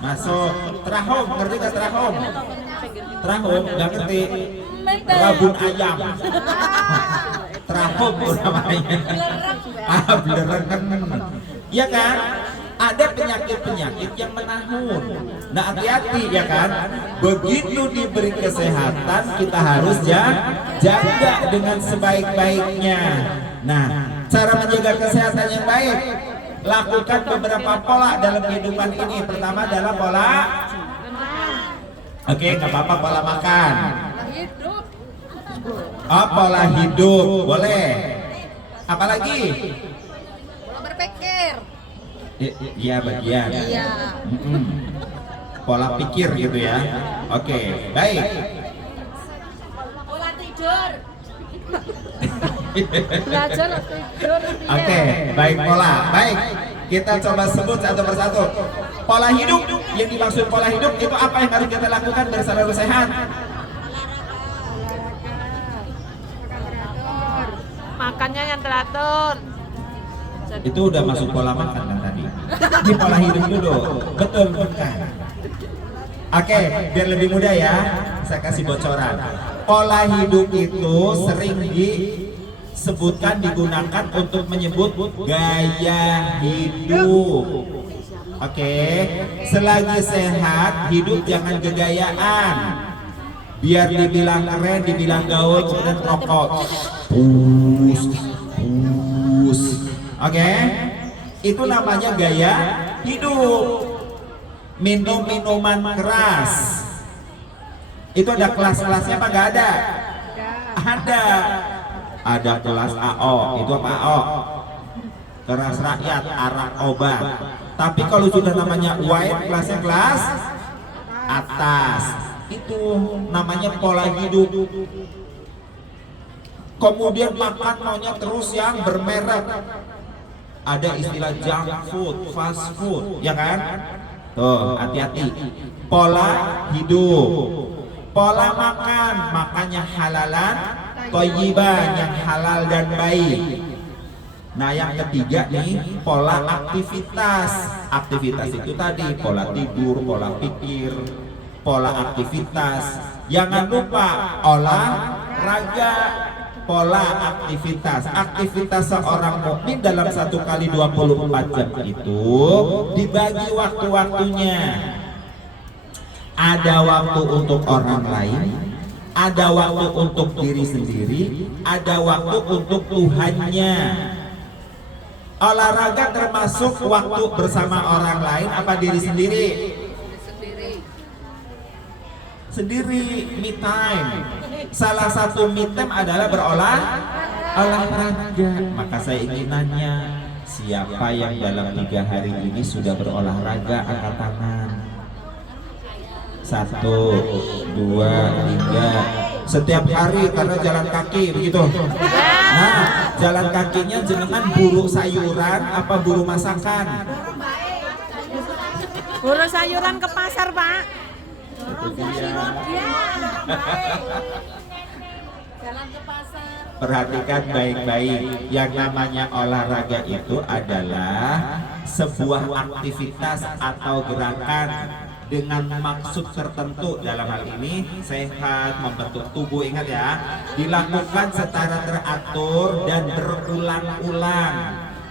Masuk. Trahom, ngerti nggak trahom? Trahom nggak ngerti. Rabun ayam. Trahom namanya. Belereng. Iya kan? Ada penyakit-penyakit yang menahun. Nah hati-hati ya kan. Begitu diberi kesehatan kita harus jaga dengan sebaik-baiknya. Nah cara menjaga kesehatan yang baik, lakukan beberapa pola dalam kehidupan ini. Pertama adalah pola nggak apa-apa, pola makan. Pola hidup boleh. Apalagi? Pola berpikir. Iya bagian. Iya. Pola pikir gitu ya. Oke, baik. tidur. Belajar tidur. Oke, baik pola. Baik, kita coba sebut satu persatu. Pola hidup, yang dimaksud pola hidup itu apa yang harus kita lakukan biar selalu sehat? Makannya yang teratur. Itu udah masuk pola makan kan tadi. Di pola hidup dulu. Betul bukan? Oke, biar lebih mudah ya, saya kasih bocoran. Pola hidup itu sering disebutkan, digunakan untuk menyebut gaya hidup. Oke, selagi sehat, hidup jangan kegayaan. Biar dibilang keren, dibilang gaul, kemudian rokok. Pus. Oke, itu namanya gaya hidup. Minum minuman keras. Itu ada kelas-kelasnya apa nggak ada? Ada. Ada kelas AO. Itu apa AO? Keras rakyat, arak obat. Tapi kalau sudah namanya white, kelasnya kelas atas. Itu namanya pola hidup. Kemudian makan maunya terus yang bermerek. Ada istilah junk food, fast food, ya kan? Tuh, hati-hati. Pola hidup. Pola makan, makannya halalan, thayyiban, yang halal dan baik. Nah, yang ketiga nih, pola aktivitas. Aktivitas itu tadi pola tidur, pola pikir, pola aktivitas. Jangan lupa olahraga. Pola aktivitas. Aktivitas seorang mukmin dalam 1 kali 24 jam itu dibagi waktu-waktunya. Ada waktu untuk orang lain, ada waktu untuk diri sendiri, ada waktu untuk Tuhannya. Olahraga termasuk waktu bersama orang lain apa diri sendiri? Sendiri, me time. Salah satu me time adalah olahraga. Maka saya ingin nanya, siapa yang dalam 3 hari ini sudah berolahraga? Angkat tangan. 1, 2, 3. Setiap hari karena jalan kaki begitu. Nah, jalan kakinya jenengan buru sayuran apa buru masakan? Buru sayuran ke pasar, Pak. Jalan ke pasar. Perhatikan baik-baik, yang namanya olahraga itu adalah sebuah aktivitas atau gerakan dengan maksud tertentu. Dalam hal ini sehat, membentuk tubuh, ingat ya, dilakukan secara teratur dan berulang-ulang.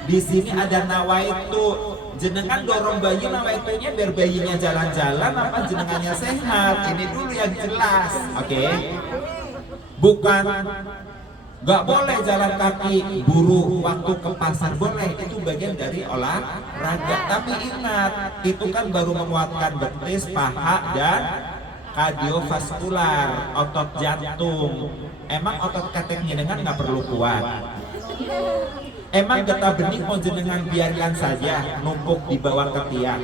Di sini ada nawaitu. Jenengan dorong bayi nawaitunya biar bayinya jalan-jalan apa jenengannya sehat? Ini dulu yang jelas, oke? Bukan nggak boleh jalan kaki, buru waktu ke pasar boleh, itu bagian dari olahraga. Tapi ingat, itu kan baru menguatkan betis, paha dan kardiovaskular, otot jantung. Emang otot ketek jenengan nggak perlu kuat. Emang getah bening mau jenengan biarkan saja numpuk di bawah ketiak.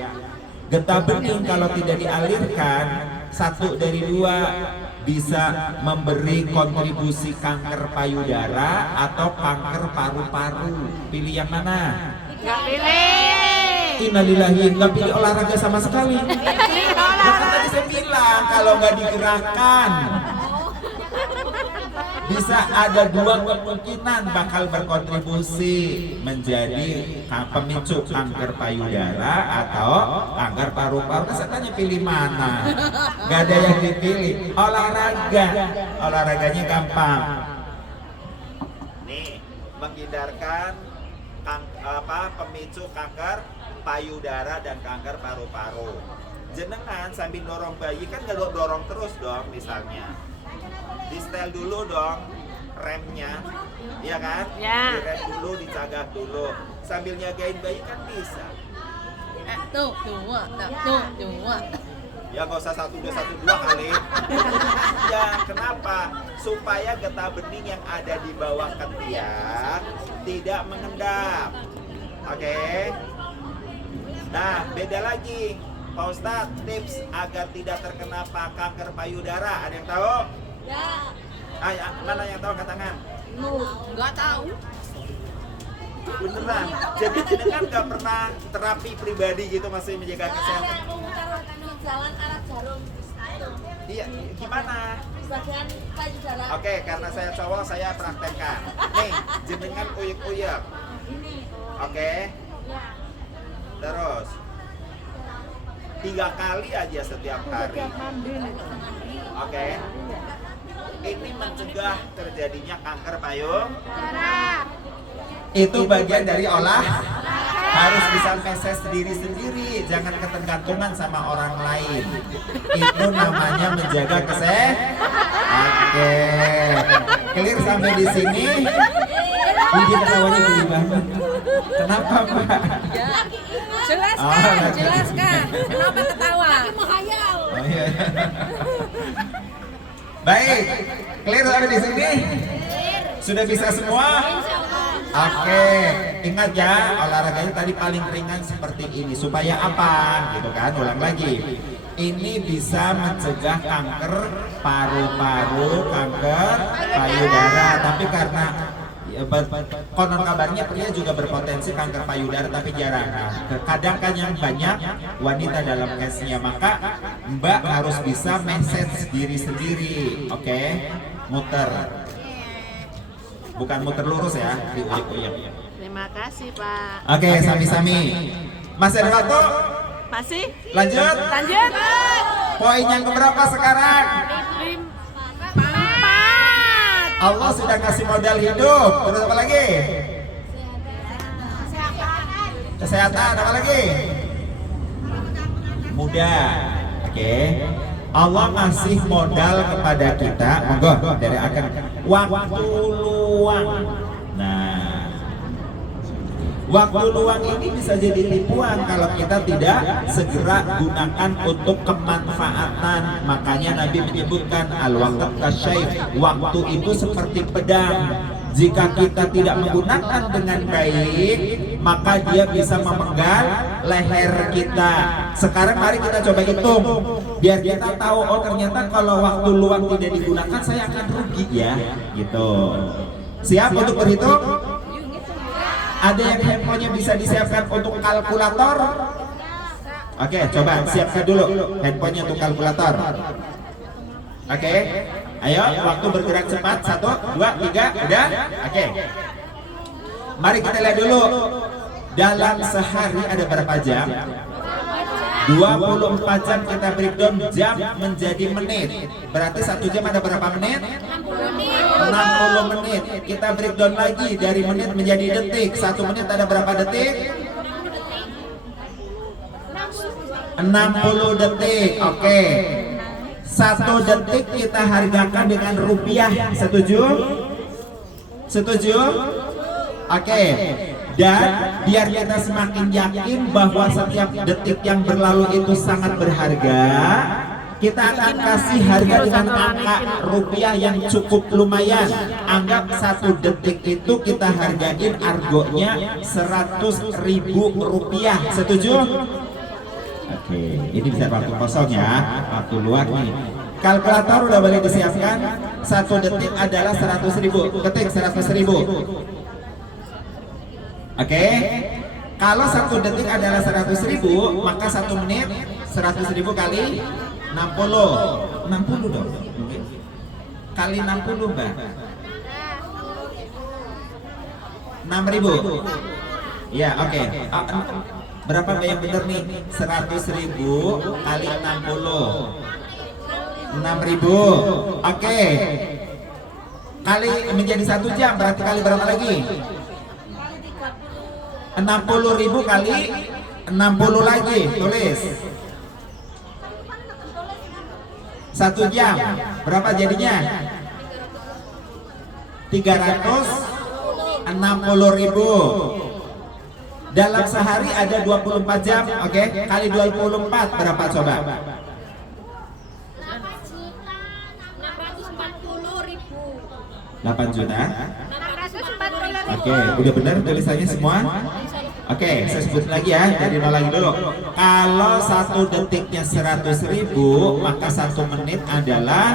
Getah bening kalau tidak dialirkan, 1 dari 2 bisa memberi kontribusi kanker payudara atau kanker paru-paru. Pilih yang mana? Nggak pilih. Innalillahi, nggak pilih olahraga sama sekali. Pilih Kan olahraga. tadi saya bilang kalau nggak digerakkan bisa ada 2 kemungkinan bakal berkontribusi menjadi pemicu kanker payudara atau kanker paru-paru. Saya tanya pilih mana? Gak ada yang dipilih. Olahraga, olahraganya gampang. Nih, menghindarkan pemicu kanker payudara dan kanker paru-paru. Jenengan sambil dorong bayi kan gak dorong terus dong, misalnya. Di setel dulu dong remnya, ya kan? Ya. Direm dulu, dicagak dulu, sambil nyagain bayi kan bisa. Tuh, 2. Ya nggak usah 1, 2, 1, 2 kali. Ya kenapa? Supaya getah bening yang ada di bawah ketiak tidak mengendap. Oke? Nah, beda lagi. Pak Ustadz, tips agar tidak terkena kanker payudara, ada yang tahu? Ya. ya, mana yang tahu angkat tangan? Nggak tahu. Beneran. Jadi jenengan nggak pernah terapi pribadi gitu masih menjaga kesehatan? Jalan arah jarum. Iya, gimana? Bagian payudara. Oke, karena saya cowok saya praktekkan. Nih, jenengan uyek-uyek. Oke. Terus 3 kali aja setiap hari. Oke. Ini mencegah terjadinya kanker payung. Itu bagian dari harus bisa meses diri sendiri, jangan ketergantungan sama orang lain. Itu namanya menjaga kesehatan. Oke. Clear sampai di sini? Ini ketawanya gede banget. Kenapa, Pak? Jelaskan, jelaskan. Kenapa ketawa? Menghayal. Oh, iya. Baik, clear sampai di sini? Sudah bisa semua? Oke, ingat ya, olahraganya tadi paling ringan seperti ini. Supaya apa? Gitu kan, ulang lagi. Ini bisa mencegah kanker paru-paru, kanker payudara. Tapi karena konon kabarnya pria juga berpotensi kanker payudara, tapi jarang. Kadang kan yang banyak wanita dalam case-nya, maka Mbak harus bisa message diri sendiri. Oke, muter. Bukan muter lurus ya, diuyek-uyek. Terima kasih, Pak. Oke, sami-sami. Masih ada waktu? Masih? Lanjut. Lanjut. Poin yang keberapa sekarang? 4. Allah sudah kasih modal hidup. Terus apa lagi? Kesehatan. Apa lagi? Muda. Oke. Allah ngasih modal kepada kita. Monggo dari akan waktu luang. Nah, waktu luang ini bisa jadi tipuan kalau kita tidak segera gunakan untuk kemanfaatan. Makanya Nabi menyebutkan al-waqt kasyayf, waktu itu seperti pedang. Jika kita tidak menggunakan dengan baik, maka dia bisa memenggal leher kita. Sekarang mari kita coba hitung, biar kita tahu, oh ternyata kalau waktu luang tidak digunakan saya akan rugi ya, gitu. Siap untuk berhitung? Ada yang handphonenya bisa disiapkan untuk kalkulator? Oke, coba siapkan dulu handphonenya untuk kalkulator. Oke, ayo waktu bergerak cepat. 1, 2, 3, udah? Oke. Mari kita lihat dulu. Dalam sehari ada berapa jam? 24 jam kita breakdown jam menjadi menit. Berarti 1 jam ada berapa menit? 60 menit. Kita breakdown lagi dari menit menjadi detik. 1 menit ada berapa detik? 60 detik. Oke. 1 detik kita hargakan dengan rupiah. Setuju? Setuju? Oke. Dan biar kita semakin yakin bahwa setiap detik yang berlalu itu sangat berharga, kita akan kasih harga dengan angka rupiah yang cukup lumayan. Anggap 1 detik itu kita hargain argonya 100.000 rupiah. Setuju? Oke, ini bisa waktu kosong ya, waktu luar nih. Kalkulator udah boleh disiapkan. 1 detik adalah 100.000. Ketik 100.000. Oke, kalau 1 detik adalah 100.000, maka 1 menit 100.000 kali 60. 60 dong. Kali 60 Mbak. 6.000. Ya, oke. Berapa Mbak yang bener nih? 100.000 kali 60. 6.000. Oke. Kali menjadi 1 jam berarti kali berapa lagi? 60.000 kali 60 lagi. Tulis. 1 jam berapa jadinya? 360.000. Dalam sehari ada 24 jam, oke? Kali 24 berapa coba? 8 juta. Oke, udah benar tulisannya semua? Oke, saya sebut lagi ya, dari nol lagi dulu. Kalau 1 detiknya 100.000, maka 1 menit adalah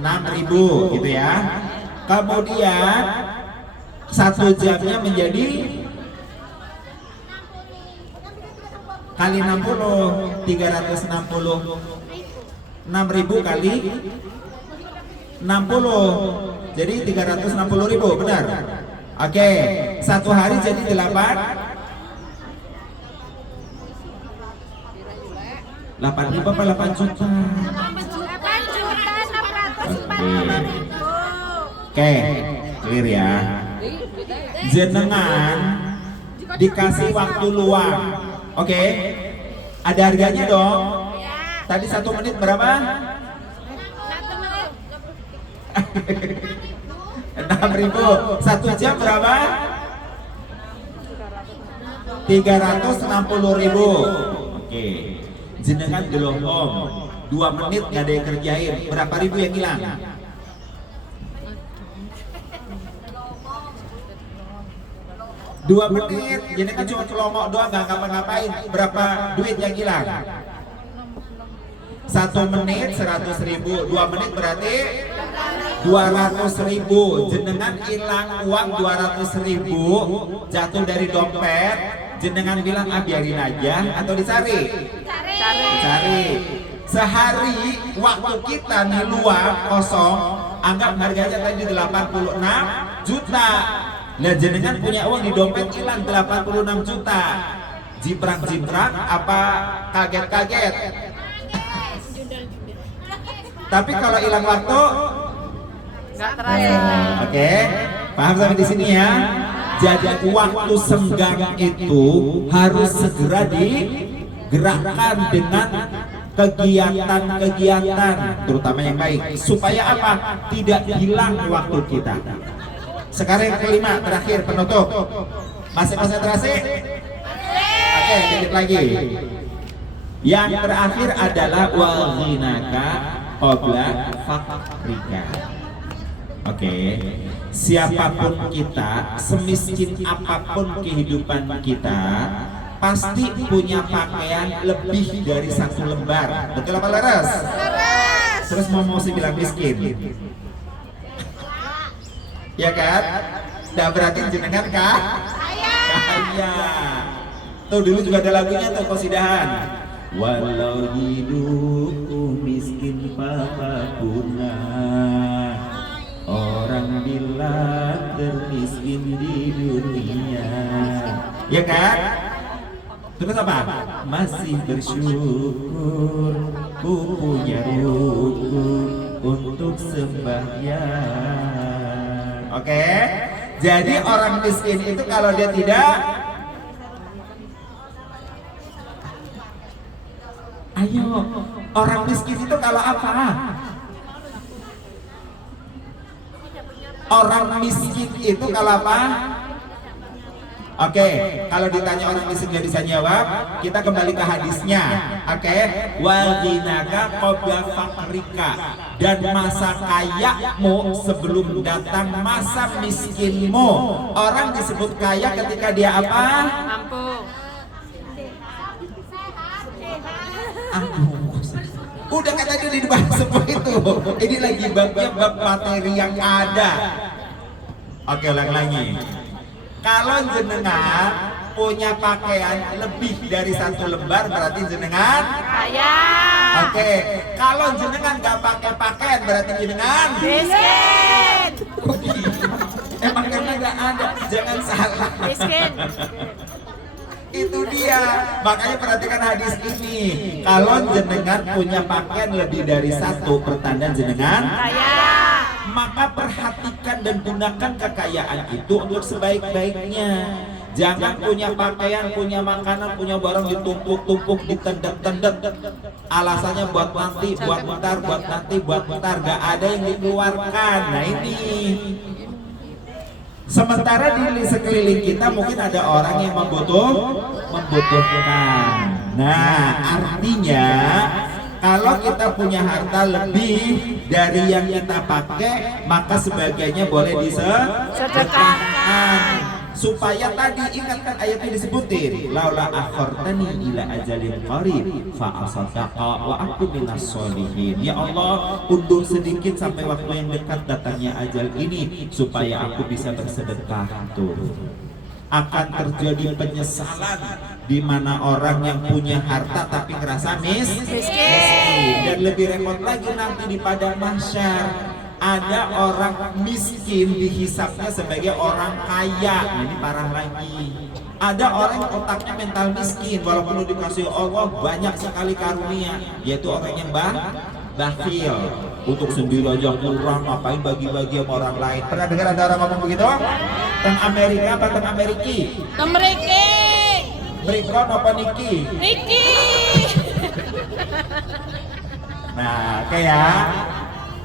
6.000 gitu ya. Kemudian 1 jamnya menjadi kali 60, 360. 6.000 kali 60, jadi 360.000, benar? Oke, 1 hari jadi 8.000 apa 8 juta? 8.640.000. Oke, clear ya. Jenengan dikasih waktu luang. Oke, ada harganya dong. Tadi 1 menit berapa? 6.000. 1 jam berapa? 360.000. Oke, jenengan gelonggong 2 menit nggak ada yang kerjain, berapa ribu yang hilang? Dua menit, jenengan cuma celongok doang, nggak ngapa-ngapain, berapa duit yang hilang? 1 menit 100.000, 2 menit berarti 200.000. Jenengan hilang uang 200.000 jatuh dari dompet, jenengan bilang ah biarin aja atau dicari? Dicari. Sehari waktu kita nih luang kosong, anggap harganya tadi 86 juta. Nah jenengan punya uang di dompet hilang 86 juta. Jiprak-jiprak apa kaget-kaget? Tapi kalau hilang waktu Nggak terasa. Oke, paham sampai di sini ya. Jadi waktu senggang itu harus segera digerakkan dengan kegiatan-kegiatan, terutama yang baik, supaya apa? Tidak hilang waktu kita. Sekarang yang kelima, terakhir, penutup. Masih konsentrasi? Oke, dikit lagi. Yang terakhir adalah wa ghinaka qabla fakrika. Oke, siapapun kita, semiskin apapun kehidupan kita, pasti punya pakaian lebih dari 1 lembar. Betul apa laras? Terus mau bilang miskin? Ya kan? Nah berarti jenengan kah? Kaya. Tuh dulu juga ada lagunya tuh, Qasidahan. Walau hidupku miskin papa punah, orang bilang termiskin di dunia. Ya kan? Terus apa? Masih bersyukur ku punya ruku untuk sembahyang. Oke? Jadi orang miskin itu kalau dia tidak, ayo, orang miskin itu kalau apa? Orang miskin itu kalau apa? Oke, kalau ditanya orang miskin nggak bisa jawab, kita kembali ke hadisnya. Oke, wal ghinaka qabla fakrika, dan masa kayamu sebelum datang masa miskinmu. Orang disebut kaya ketika dia apa? Mampu. Udah kan tadi dibahas semua itu. Ini lagi babnya bab materi yang ada. Oke, ulang lagi. Kalau jenengan punya pakaian lebih dari 1 lembar berarti jenengan Kaya. Oke, kalau jenengan nggak pakai pakaian berarti jenengan Miskin. Emang karena nggak ada, jangan salah. Miskin. Itu dia, makanya perhatikan hadis ini. Kalau jenengan punya pakaian lebih dari 1, pertanda jenengan Kaya. maka perhatikan dan gunakan kekayaan itu untuk sebaik-baiknya. Jangan punya pakaian, punya makanan, punya barang ditumpuk-tumpuk, ditendet-tendet. Alasannya buat nanti, buat bentar, buat nanti, buat bentar. Gak ada yang dikeluarkan. Nah ini. Sementara di sekeliling kita mungkin ada orang yang membutuhkan. Nah artinya kalau kita punya harta lebih dari yang kita pakai, maka sebagainya boleh disedekahkan. supaya tadi ingatkan ayatnya disebutin laula akhartani ila ajalin qarib fa asaddaqa wa aku minas sholihin. Ya Allah, undur sedikit sampai waktu yang dekat datangnya ajal ini supaya aku bisa bersedekah. Tuh akan terjadi penyesalan di mana orang yang punya harta tapi ngerasa miskin. Dan lebih repot lagi nanti di padang mahsyar ada orang miskin dihisapnya sebagai orang kaya. Ini parah lagi. Ada orang yang otaknya mental miskin walaupun dikasih Allah banyak sekali karunia, yaitu orang yang bakhil. Untuk sendiri aja kurang, ngapain bagi-bagi sama orang lain. Pernah dengar ada orang ngomong begitu? Teng Amerika apa teng Ameriki? Temeriki. Berikron apa Niki? Niki. Nah, kayak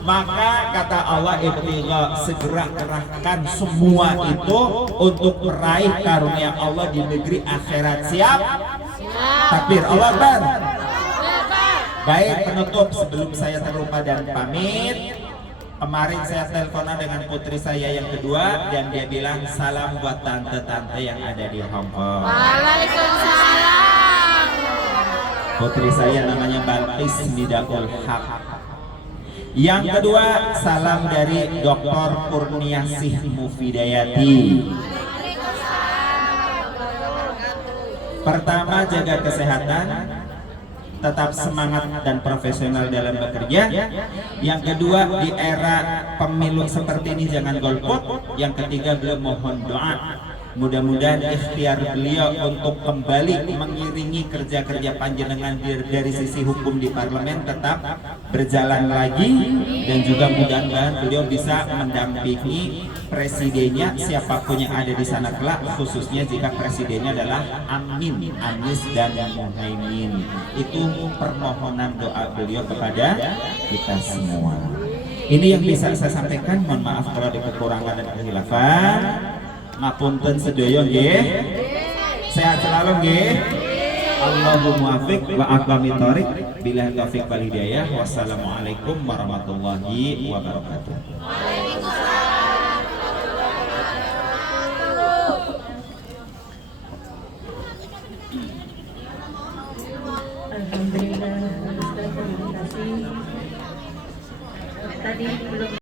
maka kata Allah ibtigha, segera kerahkan semua itu untuk meraih karunia Allah di negeri akhirat. Siap? Takbir, Allah Akbar. Baik, penutup sebelum saya terlupa dan pamit. Kemarin saya teleponan dengan putri saya yang kedua dan dia bilang salam buat tante-tante yang ada di Hong Kong. Waalaikumsalam. Putri saya namanya Balqis Nidaul Haq. Yang kedua, salam dari Dr. Kurniasih Mufidayati. Pertama, jaga kesehatan, tetap semangat dan profesional dalam bekerja. Yang kedua, di era pemilu seperti ini jangan golput. Yang ketiga, beliau mohon doa. Mudah-mudahan ikhtiar beliau untuk kembali mengiringi kerja-kerja panjenengan dari sisi hukum di parlemen tetap berjalan lagi, dan juga mudah-mudahan beliau bisa mendampingi presidennya siapapun yang ada di sana kelak, khususnya jika presidennya adalah Amin, Anies dan Muhaimin. Itu permohonan doa beliau kepada kita semua. Ini yang bisa saya sampaikan. Mohon maaf kalau ada kekurangan dan kehilafan. Ngapunten sedaya nggih. Sehat selalu nggih. Allahumma muwaffiq wa aqwamit thoriq. Billahi taufiq wal hidayah. Wassalamualaikum warahmatullahi wabarakatuh. Alhamdulillah, terima kasih. Tadi belum